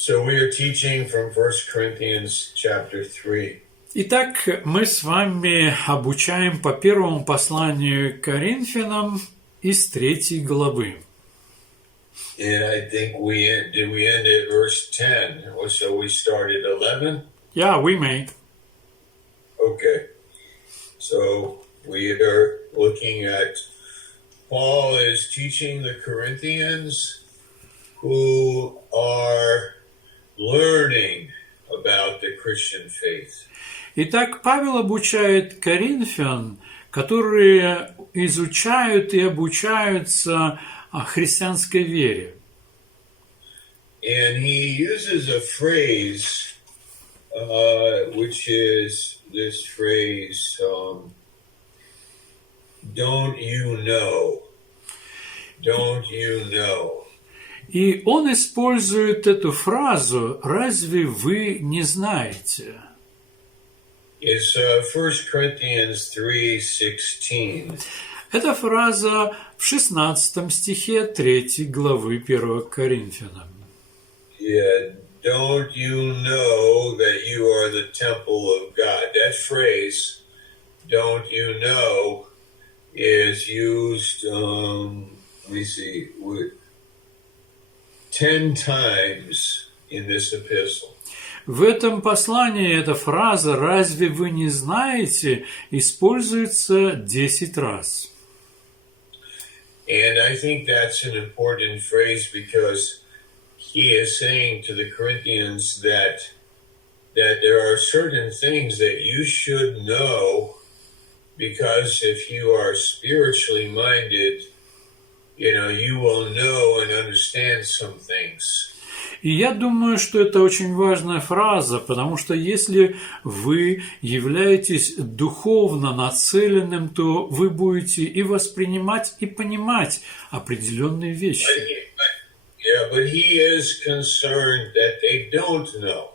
So we are teaching from 1 Corinthians chapter 3. Итак, мы с вами обучаем по первому посланию к Коринфянам из 3 главы. And I think we end at verse 10. So we started 11? Yeah, we may. Okay. So we are looking at Paul is teaching the Corinthians who are learning about the Christian faith. Итак, Павел обучает коринфян, которые изучают и обучаются о христианской вере. And he uses a phrase, which is this phrase, don't you know? Don't you know? И он использует эту фразу «Разве вы не знаете?» It's 1 Corinthians 3:16. Эта фраза в 16 стихе 3 главы 1 Коринфянам. Yeah, don't you know that you are the temple of God? That phrase, don't you know, is used, let me see, 10 times in this epistle. В этом послании эта фраза «Разве вы не знаете?» используется 10 раз. And I think that's an important phrase because he is saying to the Corinthians that there are certain things that you should know, because if you are spiritually minded, you will know and understand some things. И я думаю, что это очень важная фраза, потому что если вы являетесь духовно нацеленным, то вы будете и воспринимать, и понимать определенные вещи. But he is concerned that they don't know.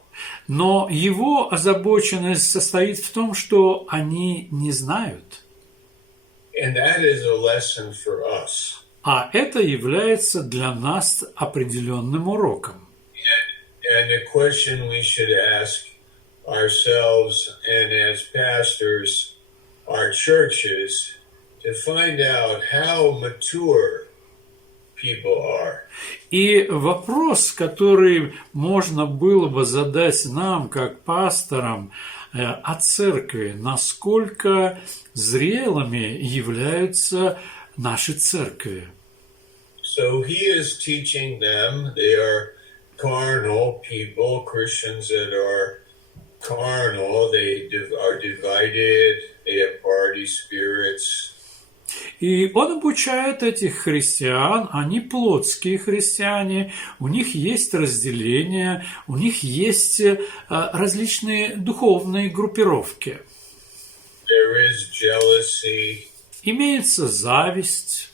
Но его озабоченность состоит в том, что они не знают. And that is a lesson for us. А это является для нас определенным уроком. And the question we should ask ourselves and as pastors, our churches, to find out how mature people are. И вопрос, который можно было бы задать нам, как пасторам, о церкви, насколько зрелыми являются наши церкви. So he is teaching them, they are carnal people, Christians that are carnal, they are divided, they have party spirits. И он обучает этих христиан, они плотские христиане, у них есть разделения, у них есть различные духовные группировки. There is jealousy, имеется зависть,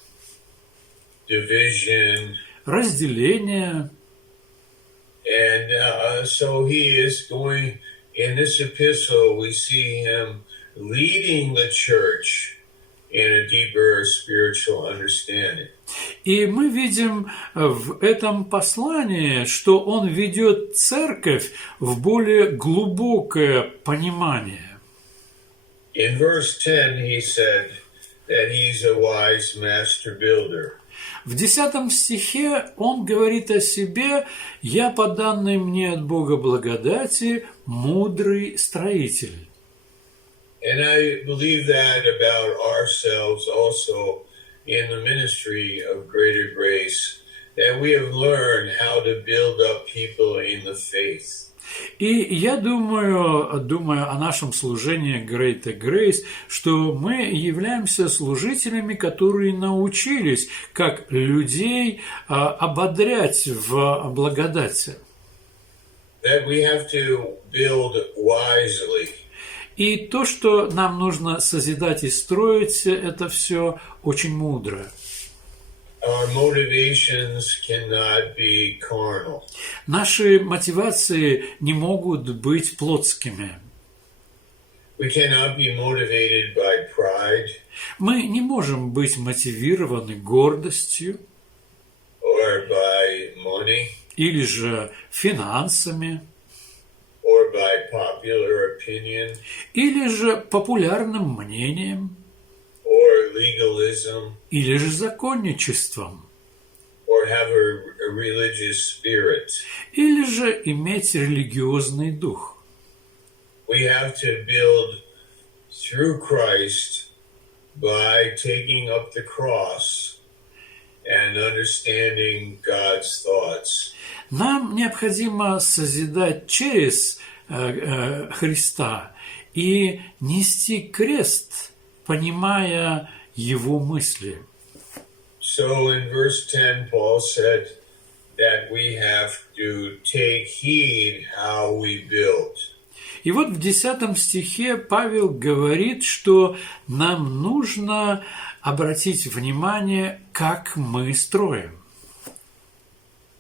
division, разделение. And so he is going, in this epistle, we see him leading the church in a deeper spiritual understanding. И мы видим в этом послании, что он ведет церковь в более глубокое понимание. In verse 10, he said that he's a wise master builder. В 10 стихе он говорит о себе: «Я, по данной мне от Бога благодати, мудрый строитель». And I believe that about ourselves also in the ministry of greater grace, that we have learned how to build up people in the faith. И я думаю о нашем служении Greater Grace, что мы являемся служителями, которые научились, как людей ободрять в благодати. That we have to build wisely. И то, что нам нужно созидать и строить, это все очень мудро. Our motivations cannot be carnal. Наши мотивации не могут быть плотскими. We cannot be motivated by pride. Мы не можем быть мотивированы гордостью Or by money. или же финансами, or by popular opinion, или же популярным мнением, or legalism, или же законничеством, or have a religious spirit. или же иметь религиозный дух. We have to build through Christ by taking up the cross and understanding God's thoughts. Нам необходимо созидать через Христа и нести крест, понимая Его мысли. So in verse 10, Paul said that we have to take heed how we build. И вот в 10 стихе Павел говорит, что нам нужно обратить внимание, как мы строим.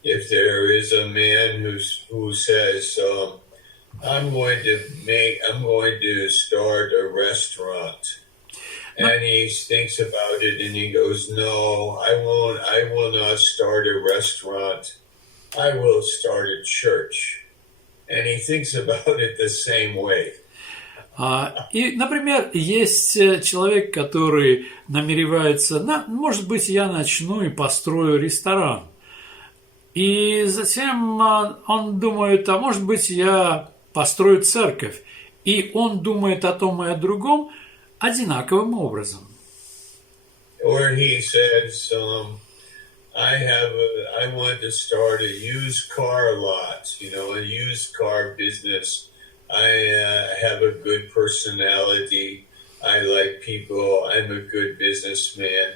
If there is a man who says, I'm going to start a restaurant, and he thinks about it and he goes, no, I will not start a restaurant. I will start a church. And he thinks about it the same way. И, например, есть человек, который намеревается, может быть, я начну и построю ресторан. И затем он думает, а может быть, я построю церковь. И он думает о том и о другом одинаковым образом. Or he says, I want to start a used car lot, a used car business. I have a good personality. I like people. I'm a good businessman.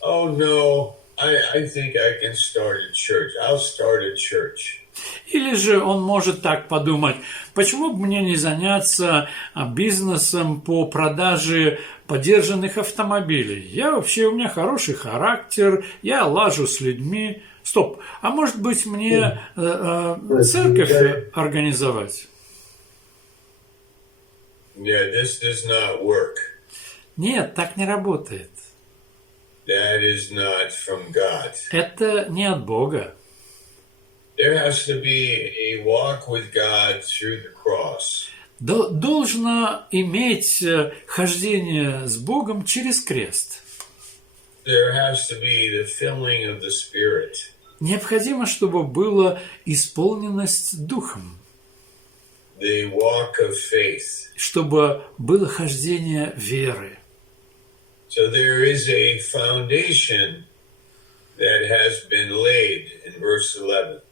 Oh no, I think I can start a church. I'll start a church. Или же он может так подумать, почему бы мне не заняться бизнесом по продаже подержанных автомобилей? У меня хороший характер, я лажу с людьми. Стоп, а может быть мне церковь организовать? Yeah, this does not work. Нет, так не работает. That is not from God. Это не от Бога. There has to be a walk with God through the cross. Должно иметь хождение с Богом через крест. There has to be the filling of the Spirit. Необходимо, чтобы была исполненность Духом. The walk of faith. Чтобы было хождение веры. So there is a foundation that has been laid in verse 11.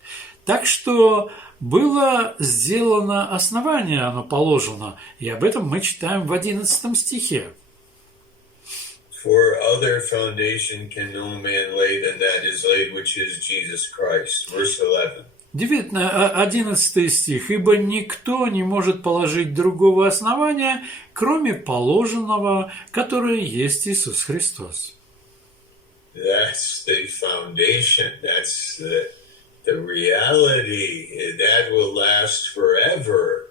Так что было сделано основание, оно положено, и об этом мы читаем в 11 стихе. For other foundation can no man lay than that is laid, which is Jesus Christ. Verse 11. 11 стих. «Ибо никто не может положить другого основания, кроме положенного, которое есть Иисус Христос». That's the foundation. That's the reality. That will last forever.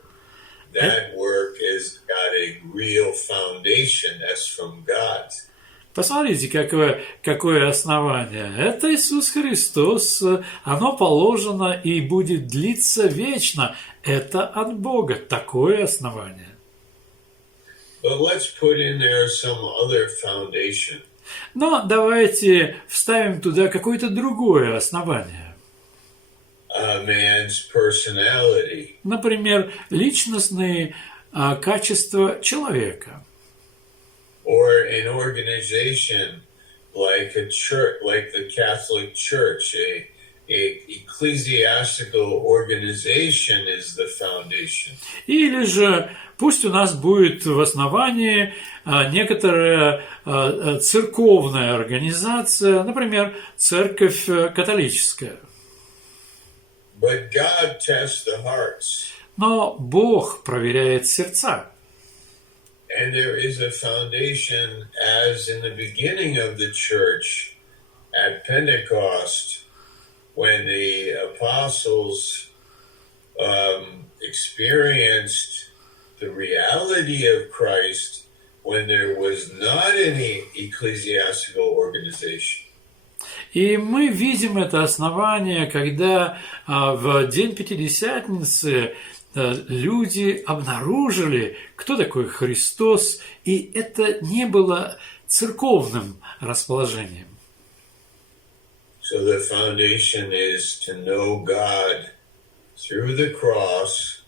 That work has got a real foundation. That's from God. Посмотрите, какое основание. Это Иисус Христос. Оно положено и будет длиться вечно. Это от Бога. Такое основание. But let's put in there some other foundation. Но давайте вставим туда какое-то другое основание. A man's personality. Например, личностные качества человека. Or an organization like a church, like the Catholic Church, a ecclesiastical organization is the foundation. Или же пусть у нас будет в основании некоторая церковная организация, например, церковь католическая. But God tests the hearts. Но Бог проверяет сердца. And there is a foundation, as in the beginning of the church at Pentecost, when the apostles experienced the reality of Christ when there was not any ecclesiastical organization. И мы видим это основание, когда в день Пятидесятницы люди обнаружили, кто такой Христос, и это не было церковным расположением. So the foundation is to know God through the cross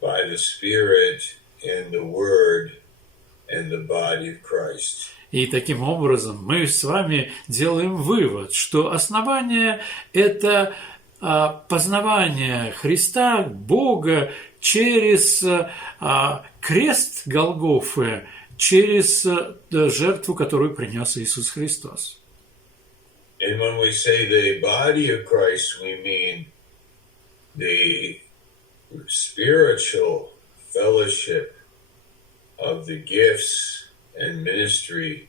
by the Spirit and the Word and the body of Christ. И таким образом мы с вами делаем вывод, что основание – это познавание Христа, Бога, через крест Голгофы, через жертву, которую принес Иисус Христос. And when we say the body of Christ, we mean the spiritual fellowship of the gifts and ministry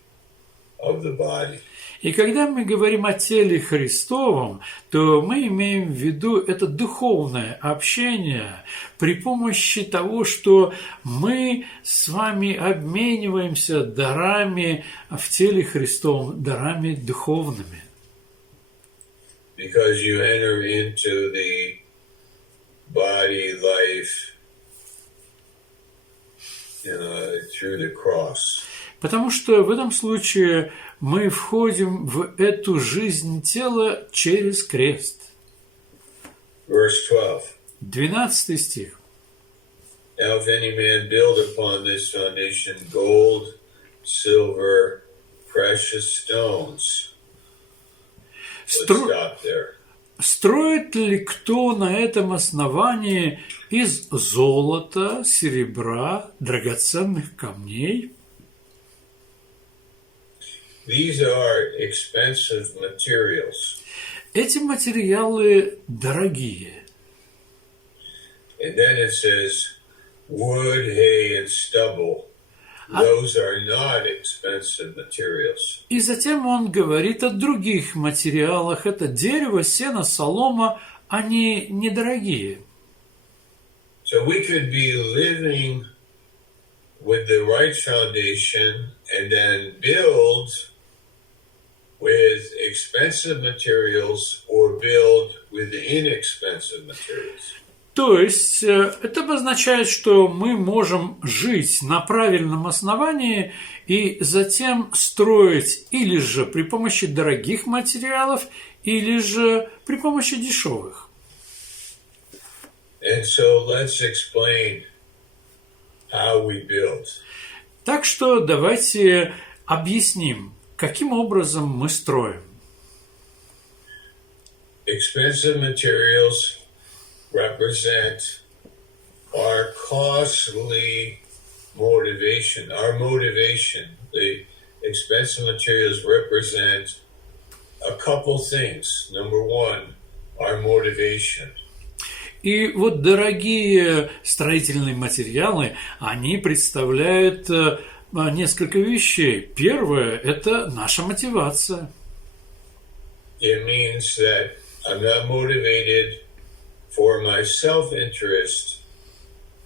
of the body. И когда мы говорим о теле Христовом, то мы имеем в виду это духовное общение при помощи того, что мы с вами обмениваемся дарами в теле Христовом, дарами духовными. Because you enter into the body life through the cross. Потому что в этом случае мы входим в эту жизнь тела через крест. Verse 12. 12 стих. Now if any man build upon this foundation gold, silver, precious stones. Let's stop there. Строит ли кто на этом основании из золота, серебра, драгоценных камней? These are expensive materials. Эти материалы дорогие. And then it says, wood, hay, and stubble. Those are not expensive materials. И затем он говорит о других материалах. Это дерево, сено, солома. Они недорогие. So we could be living with the right foundation and then build with expensive materials or build with inexpensive materials. То есть это обозначает, что мы можем жить на правильном основании и затем строить или же при помощи дорогих материалов, или же при помощи дешевых. And so let's explain how we build. Так что давайте объясним, каким образом мы строим. Expensive materials represent our costly motivation, our motivation. The expensive materials represent a couple things. Number one, our motivation. И вот дорогие строительные материалы, они представляют несколько вещей. Первое – это наша мотивация. It means that I'm not motivated for my self-interest,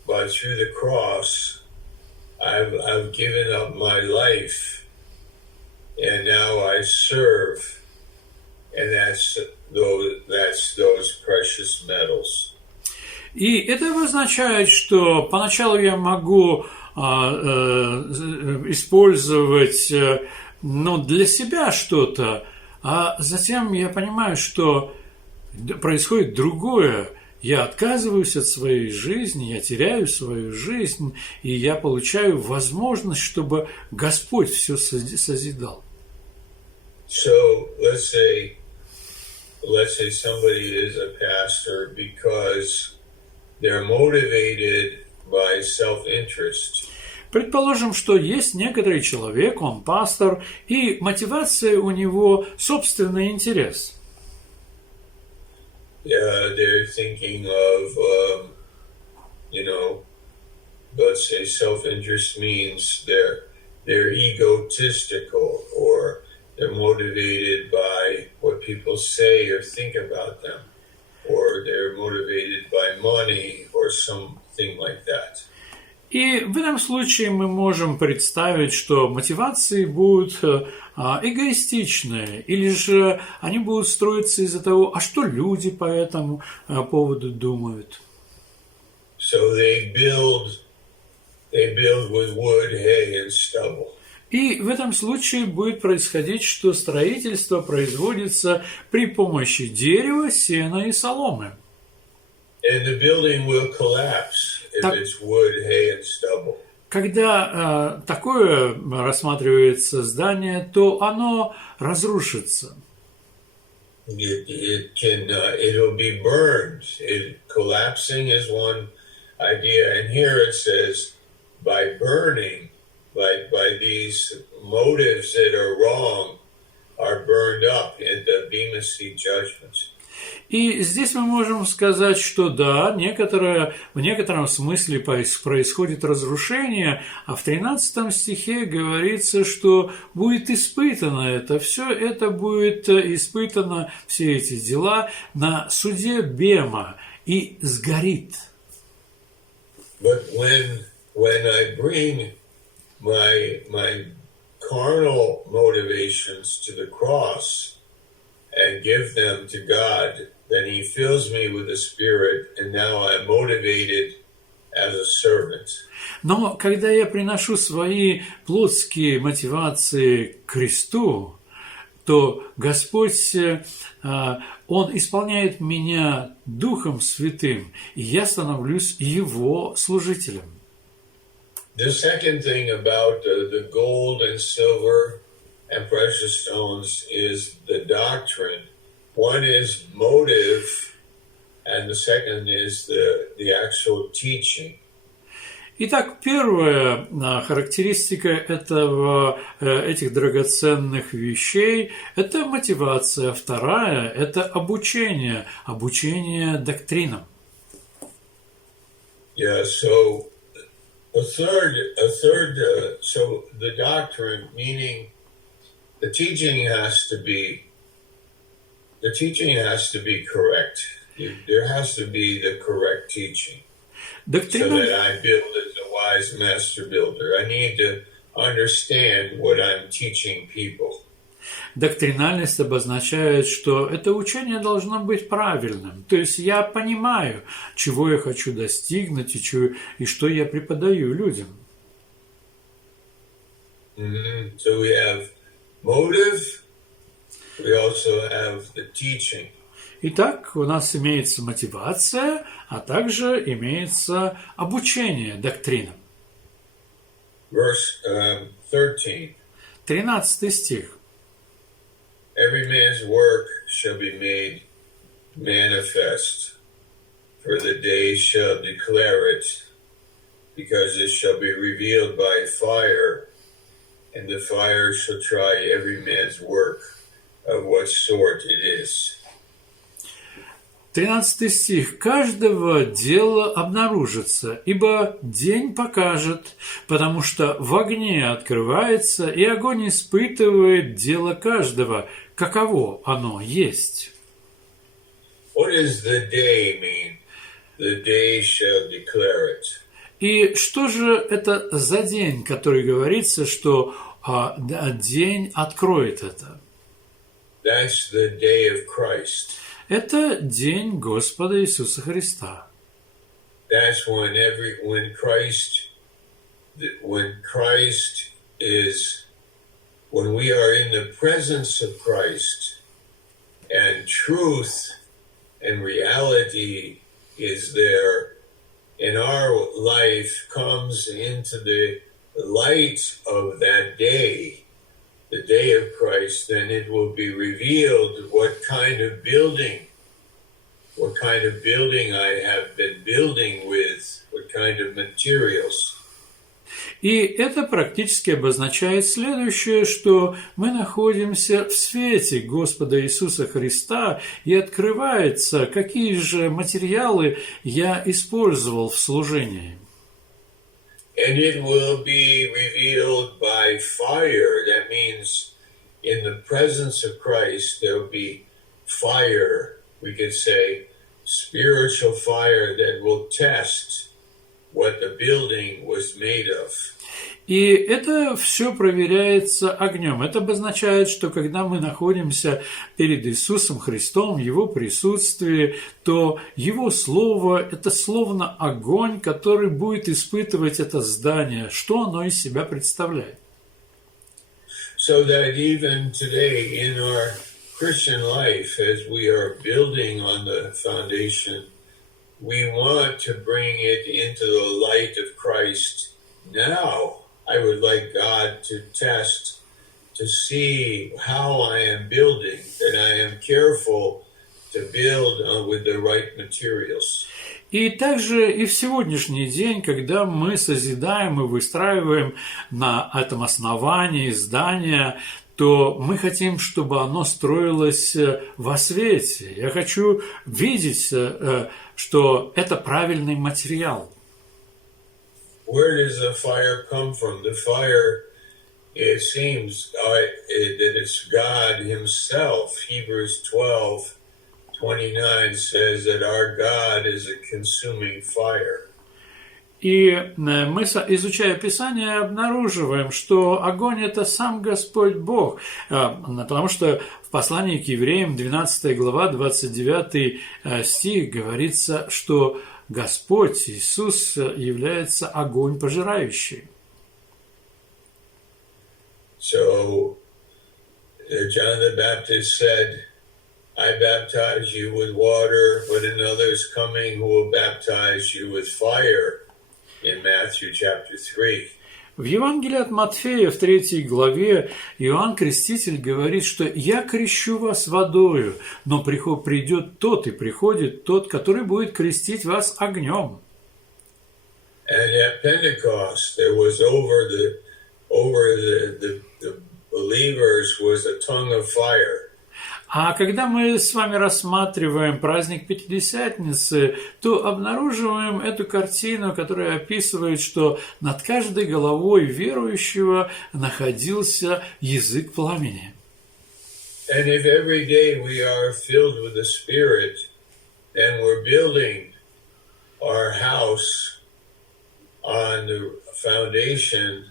but through the cross, I've given up my life, and now I serve, and that's those precious metals. И это означает, что поначалу я могу использовать для себя что-то, а затем я понимаю, что происходит другое. Я отказываюсь от своей жизни, я теряю свою жизнь, и я получаю возможность, чтобы Господь все созидал. So let's say somebody is a pastor because they're motivated by self-interest. Предположим, что есть некоторый человек, он пастор, и мотивация у него собственный интерес. They're thinking of, let's say self-interest means they're egotistical, or they're motivated by what people say or think about them, or they're motivated by money or something like that. И в этом случае мы можем представить, что мотивации будут эгоистичные, или же они будут строиться из-за того, а что люди по этому поводу думают. So they build with wood, hay, and stubble. И в этом случае будет происходить, что строительство производится при помощи дерева, сена и соломы. And the building will collapse if it's wood, hay, and stubble. Когда такое рассматривается здание, то оно разрушится. It'll be burned. Collapsing is one idea, and here it says by burning, by these motives that are wrong, are burned up in the Bema Seat judgments. И здесь мы можем сказать, что да, в некотором смысле происходит разрушение, а в 13 стихе говорится, что будет испытано это, все это будет испытано, все эти дела, на суде Бема и сгорит. But when I bring my carnal motivations to the cross and give them to God, then He fills me with the Spirit, and now I'm motivated as a servant. Но когда я приношу свои плотские мотивации к кресту, то Господь, Он исполняет меня Духом Святым, и я становлюсь Его служителем. The second thing about the gold and silver and precious stones is the doctrine. One is motive, and the second is the actual teaching. Итак, первая характеристика этих драгоценных вещей – это мотивация. Вторая – это обучение доктринам. Yeah, so so the doctrine, meaning the teaching has to be correct. There has to be the correct teaching. So that I build as a wise master builder. I need to understand what I'm teaching people. Доктринальность обозначает, что это учение должно быть правильным. То есть я понимаю, чего я хочу достигнуть и что я преподаю людям. Mm-hmm. So we have motive, we also have the teaching. Итак, у нас имеется мотивация, а также имеется обучение доктринам. Verse 13. 13 стих. Every man's work shall be made manifest, for the day shall declare it, because it shall be revealed by fire, and the fire shall try every man's work of what sort it is. 13 стих. «Каждого дела обнаружится, ибо день покажет, потому что в огне открывается, и огонь испытывает дело каждого, каково оно есть». What does the day mean? The day shall declare it. И что же это за день, который говорится, что день откроет это? That's the day of Christ. Это день Господа Иисуса Христа. That's when we are in the presence of Christ, and truth and reality is there, and our life comes into the light of that day, the day of Christ, then it will be revealed what kind of building I have been building with, what kind of materials. И это практически обозначает следующее, что мы находимся в свете Господа Иисуса Христа, и открывается, какие же материалы я использовал в служении. And it will be revealed by fire. That means in the presence of Christ there will be fire, we could say, spiritual fire that will test what the building was made of. И это все проверяется огнем. Это обозначает, что когда мы находимся перед Иисусом Христом, в Его присутствии, то Его Слово – это словно огонь, который будет испытывать это здание, что оно из себя представляет. So that even today in our Christian life, as we are building on the foundation, we want to bring it into the light of Christ now. I would like God to test, to see how I am building, that I am careful to build with the right materials. И также и в сегодняшний день, когда мы созидаем и выстраиваем на этом основании здания, то мы хотим, чтобы оно строилось во свете. Я хочу видеть, что это правильный материал. Where does the fire come from? The fire, it seems that it's God Himself. Hebrews 12:29 says that our God is a consuming fire. И мы, изучая Писание, обнаруживаем, что огонь – это сам Господь Бог, потому что в послании к евреям, 12 глава, 29 стих, говорится, что Господь Иисус является огонь пожирающий. So, John the Baptist said, I baptize you with water, but another is coming who will baptize you with fire, in Matthew chapter 3. В Евангелии от Матфея в 3 главе Иоанн Креститель говорит, что «Я крещу вас водою, но придет тот, и приходит тот, который будет крестить вас огнем». And at Pentecost, there was over the believers was a tongue of fire. А когда мы с вами рассматриваем праздник Пятидесятницы, то обнаруживаем эту картину, которая описывает, что над каждой головой верующего находился язык пламени. And if every day we are filled with the Spirit, and we're building our house on the foundation,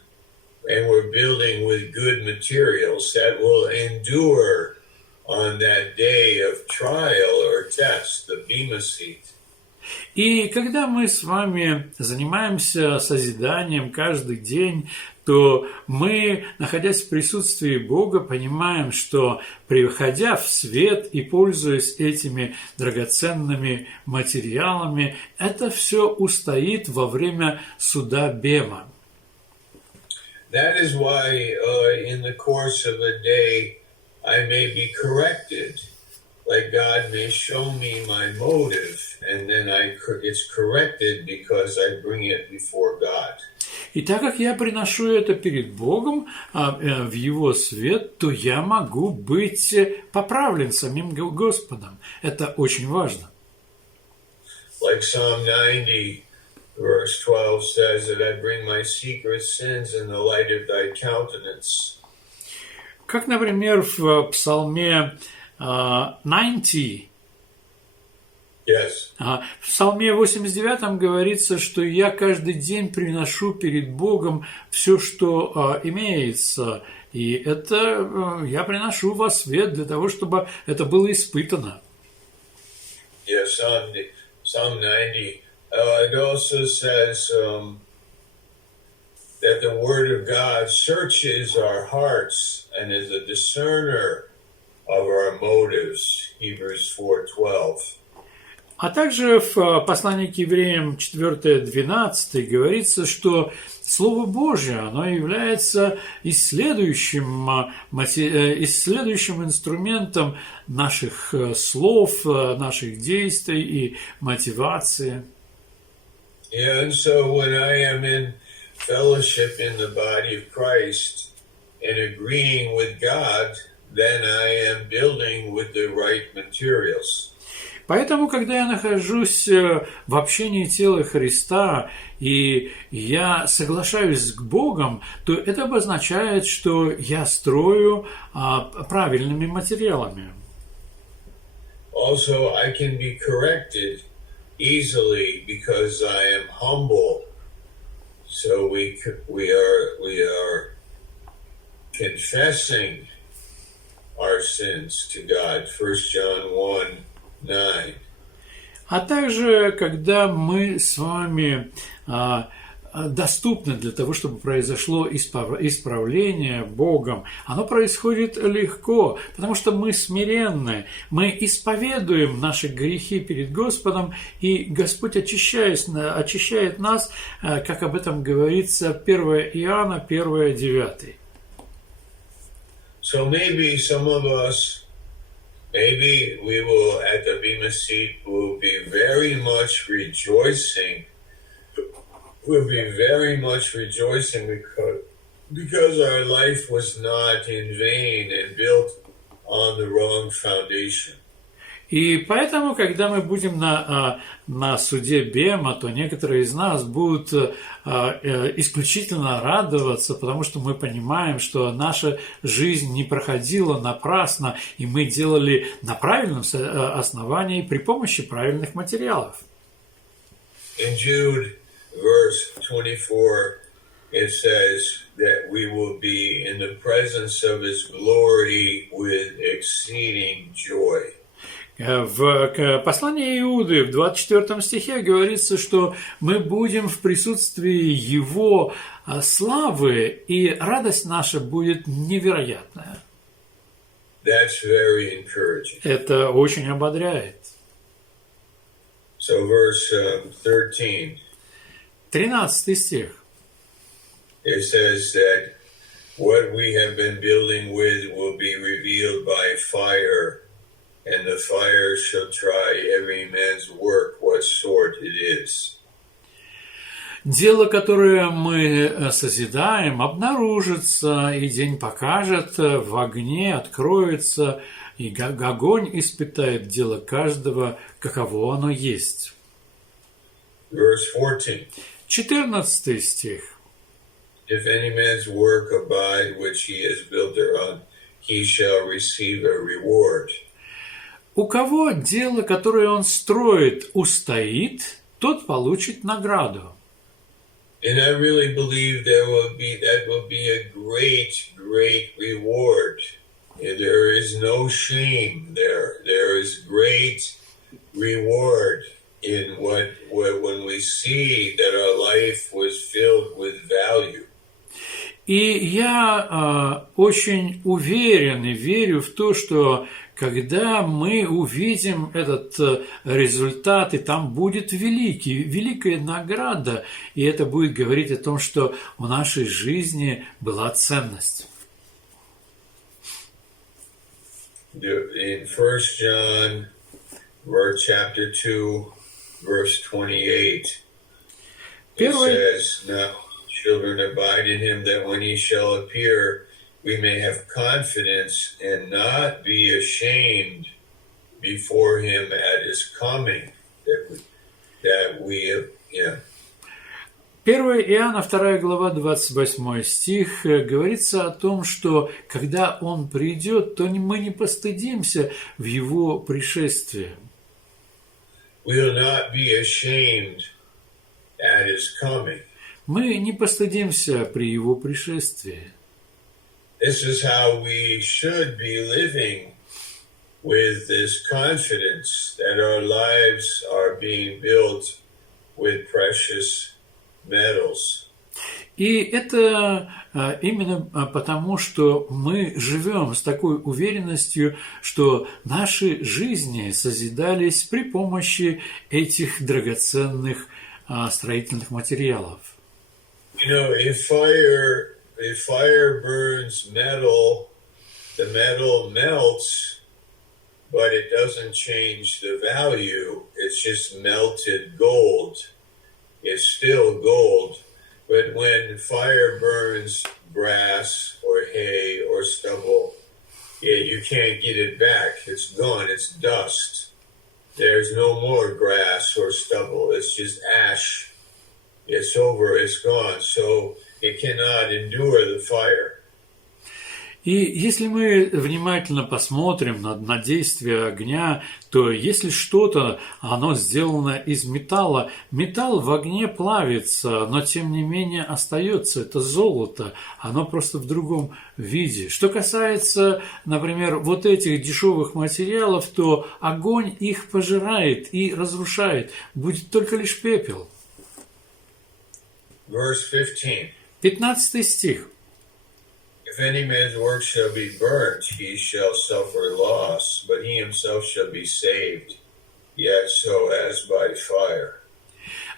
and we're building with good materials that will endure on that day of trial or test, the bema seat. И когда мы с вами занимаемся созиданием каждый день, то мы, находясь в присутствии Бога, понимаем, что, приходя в свет и пользуясь этими драгоценными материалами, это все устоит во время суда Бема. That is why in the course of a day I may be corrected, like God may show me my motive, and then it's corrected because I bring it before God. И так как я приношу это перед Богом в Его свет, то я могу быть поправлен самим Господом. Это очень важно. Like Psalm 90, verse 12 says that I bring my secret sins in the light of thy countenance. Как, например, в Псалме 90, Yes. в Псалме 89 говорится, что я каждый день приношу перед Богом все, что имеется. И это я приношу во свет для того, чтобы это было испытано. Yes, Psalm 90. It also says that the Word of God searches our hearts and is a discerner of our motives. Hebrews 4:12. А также в послании к евреям 4:12 говорится, что Слово Божие, оно является исследующим инструментом наших слов, наших действий и мотивации. Yeah, and so when I am in fellowship in the body of Christ and agreeing with God, then I am building with the right materials. Поэтому, когда я нахожусь в общении тела Христа, и я соглашаюсь с Богом, то это обозначает, что я строю правильными материалами. Also, I can be corrected easily because I am humble we are confessing our sins to God. 1 John 1:9. А также, когда мы с вами доступны для того, чтобы произошло исправление Богом, оно происходит легко, потому что мы смиренны, мы исповедуем наши грехи перед Господом, и Господь очищает нас, как об этом говорится 1 Иоанна 1:9. So maybe some of us, maybe we will, at the Bema seat, will be very much rejoicing. We'll be very much rejoicing because our life was not in vain and built on the wrong foundation. И поэтому, когда мы будем на суде Бема, то некоторые из нас будут исключительно радоваться, потому что мы понимаем, что наша жизнь не проходила напрасно, и мы делали на правильном основании при помощи правильных материалов. In Jude, verse 24, it says that we will be in the presence of His glory with exceeding joy. В послании Иуды в 24 стихе говорится, что мы будем в присутствии Его славы, и радость наша будет невероятная. That's very encouraging. Это очень ободряет. So verse 13. 13 стих. It says that what we have been building with will be revealed by fire, and the fire shall try every man's work, what sort it is. Дело, которое мы созидаем, обнаружится, и день покажет, в огне откроется, и огонь испытает дело каждого, каково оно есть. Verse 14. 14 стих. If any man's work abide which he has built thereon, he shall receive a reward. У кого дело, которое он строит, устоит, тот получит награду. And I really believe that will be a great, great reward. There is no shame there. There is great reward in when we see that our life was filled with value. И я очень уверен и верю в то, что когда мы увидим этот результат, и там будет великая награда, и это будет говорить о том, что в нашей жизни была ценность. In 1 John, chapter 2, verse 28, it says, "Now, children, abide in him, that when he shall appear, we may have confidence and not be ashamed before him at his coming." That we have, 1 Иоанна, 2 глава, 28 стих, говорится о том, что когда Он придет, то мы не постыдимся в Его пришествии. We will not be ashamed at his coming. Мы не постыдимся при Его пришествии. This is how we should be living, with this confidence that our lives are being built with precious metals. И это именно потому, что мы живем с такой уверенностью, что наши жизни созидались при помощи этих драгоценных строительных материалов. You know, if fire burns metal, the metal melts, but it doesn't change the value. It's just melted gold. It's still gold. But when fire burns brass or hay or stubble, you can't get it back. It's gone. It's dust. There's no more grass or stubble. It's just ash. It's over. It's gone. So it cannot endure the fire. И если мы внимательно посмотрим на действие огня, то если что-то, оно сделано из металла, металл в огне плавится, но тем не менее остается, это золото, оно просто в другом виде. Что касается, например, вот этих дешевых материалов, то огонь их пожирает и разрушает, будет только лишь пепел. Verse 15. 15 стих. If any man's work shall be burnt, he shall suffer loss, but he himself shall be saved, yet so as by fire.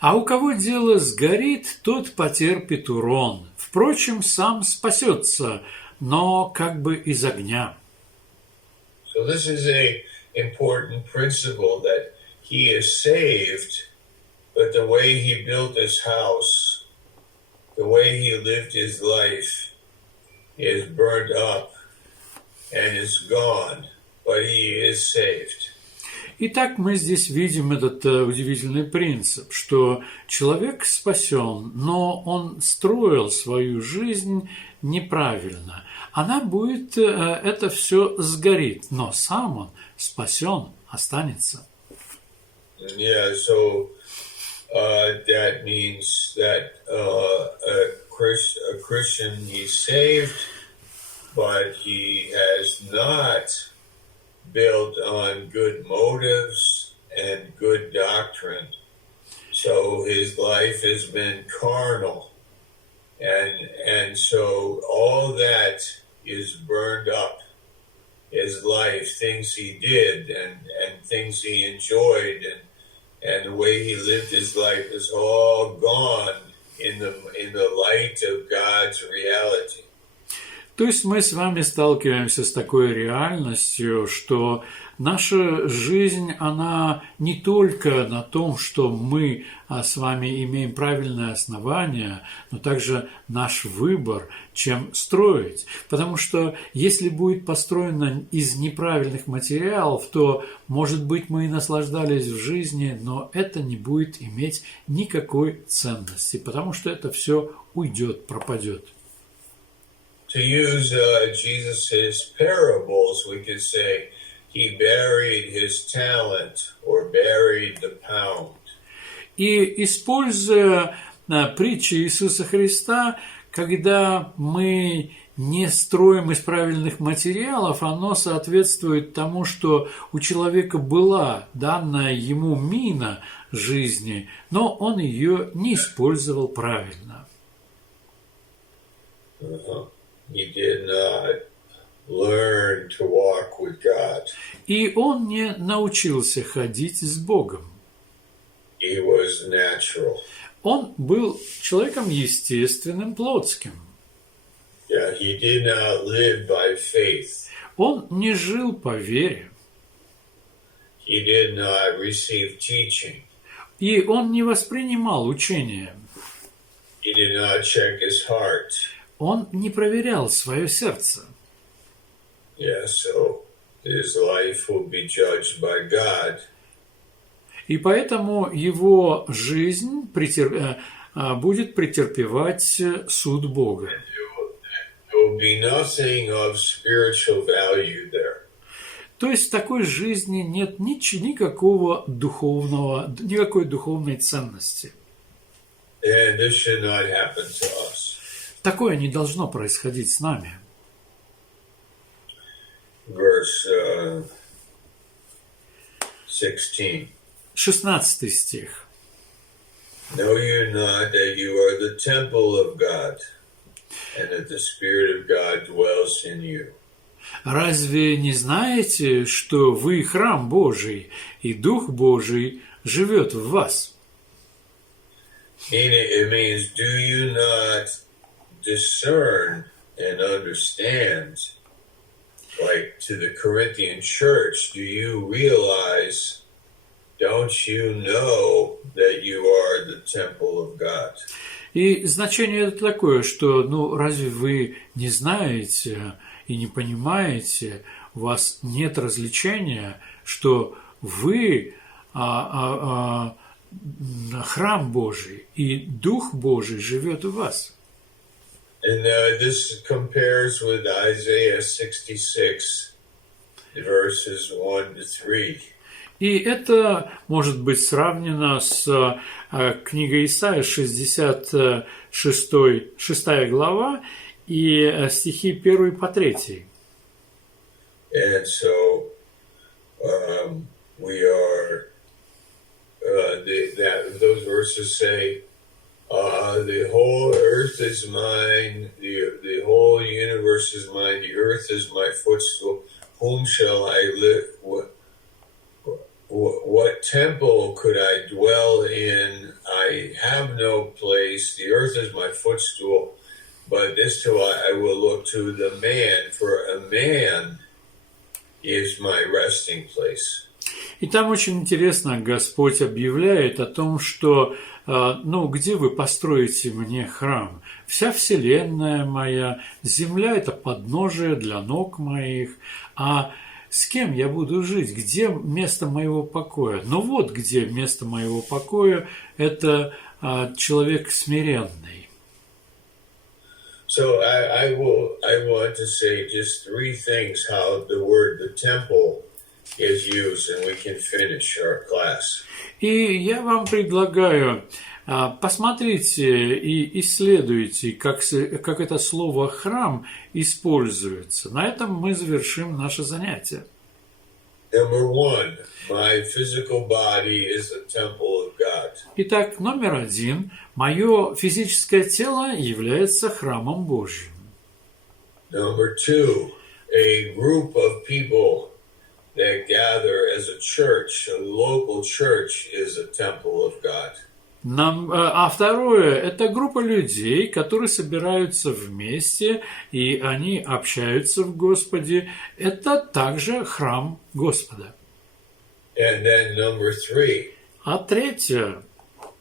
А у кого дело сгорит, тот потерпит урон. Впрочем, сам спасется, но как бы из огня. So this is a important principle that he is saved, but the way he built his house, the way he lived his life, is burned up and is gone, but he is saved. Итак, мы здесь видим этот удивительный принцип, что человек спасен, но он строил свою жизнь неправильно. Она будет, это все сгорит, но сам он спасен, останется. Yeah, so that means that a Christian, he's saved, but he has not built on good motives and good doctrine. So his life has been carnal. And so all that is burned up. His life, things he did and things he enjoyed and the way he lived his life is all gone in the light of God's reality. То есть мы с вами сталкиваемся с такой реальностью, что наша жизнь, она не только на том, что мы с вами имеем правильное основание, но также наш выбор, чем строить. Потому что если будет построено из неправильных материалов, то, может быть, мы и наслаждались в жизни, но это не будет иметь никакой ценности, потому что это все уйдет, пропадет. To use Jesus' parables, we could say he buried his talent or buried the pound. И используя притчи Иисуса Христа, когда мы не строим из правильных материалов, оно соответствует тому, что у человека была данная ему мина жизни, но он ее не использовал правильно. He did not learn to walk with God. И он не научился ходить с Богом. He was natural. Он был человеком естественным, плотским. Yeah, he did not live by faith. Он не жил по вере. He did not receive teaching. И он не воспринимал учение. He did not check his heart. Он не проверял свое сердце. Yeah, so his life will be judged by God. И поэтому его жизнь будет претерпевать суд Бога. There will be nothing of spiritual value there. То есть в такой жизни нет никакой духовной ценности. And this should not happen to us. Такое не должно происходить с нами. Verse 16. 16 стих. Know you not that you are the temple of God, and that the Spirit of God dwells in you? Разве не знаете, что вы храм Божий, и Дух Божий живет в вас? It means, do you not discern and understand? Like to the Corinthian church, do you realize, don't you know that you are the temple of God? И значение это такое, что, разве вы не знаете и не понимаете, у вас нет развлечения, что вы храм Божий, и Дух Божий живет в вас? And this compares with Isaiah 66, verses 1 to 3. И это может быть сравнено с книгой Исаия, 66 глава, и стихи 1 по 3. And so we are, those verses say, the whole earth is mine, the whole universe is mine, the earth is my footstool. Whom shall I live? What temple could I dwell in? I have no place. The earth is my footstool, but this too I will look to the man, for a man is my resting place. И там очень интересно, Господь объявляет о том, что, где вы построите мне храм? Вся вселенная моя, земля – это подножие для ног моих, а с кем я буду жить? Где место моего покоя? Ну вот где место моего покоя – это человек смиренный. So I want to say just three things how the word the temple is used, and we can finish our class. И я вам предлагаю, посмотрите и исследуйте, как это слово «храм» используется. На этом мы завершим наше занятие. Number one, my physical body is the temple of God. Итак, номер один. Мое физическое тело является храмом Божьим. Number two, a group of people that gather as a church, a local church, is a temple of God. А второе – это группа людей, которые собираются вместе, и они общаются в Господе. Это также храм Господа. And then number three, А третье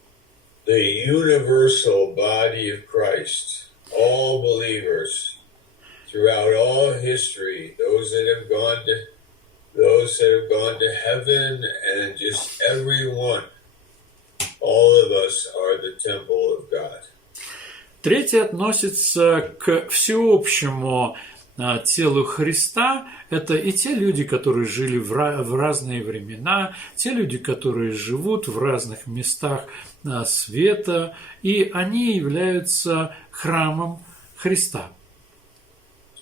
– the universal body of Christ, all believers throughout all history, those that have gone to heaven, and just everyone. All of us are the temple of God. Третье относится к всеобщему телу Христа. Это и те люди, которые жили в разные времена, те люди, которые живут в разных местах света, и они являются храмом Христа.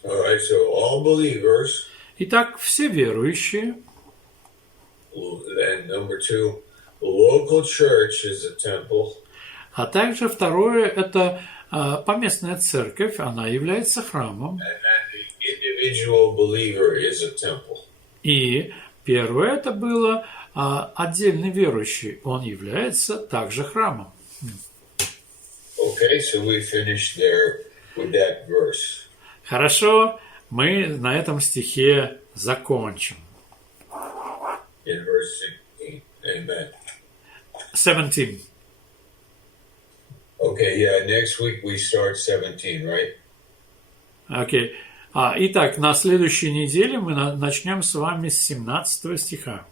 All right, so all believers. Итак, все верующие. And number two, the local church is a temple. А также второе – это поместная церковь, она является храмом. And then the individual believer is a temple. И первое – это было отдельный верующий, он является также храмом. Okay, so we finished there with that verse. Хорошо, мы на этом стихе закончим. In verse 16. Amen. 17. Okay, yeah, next week we start 17, right? Окей. Итак, на следующей неделе мы начнем с вами с 17 стиха.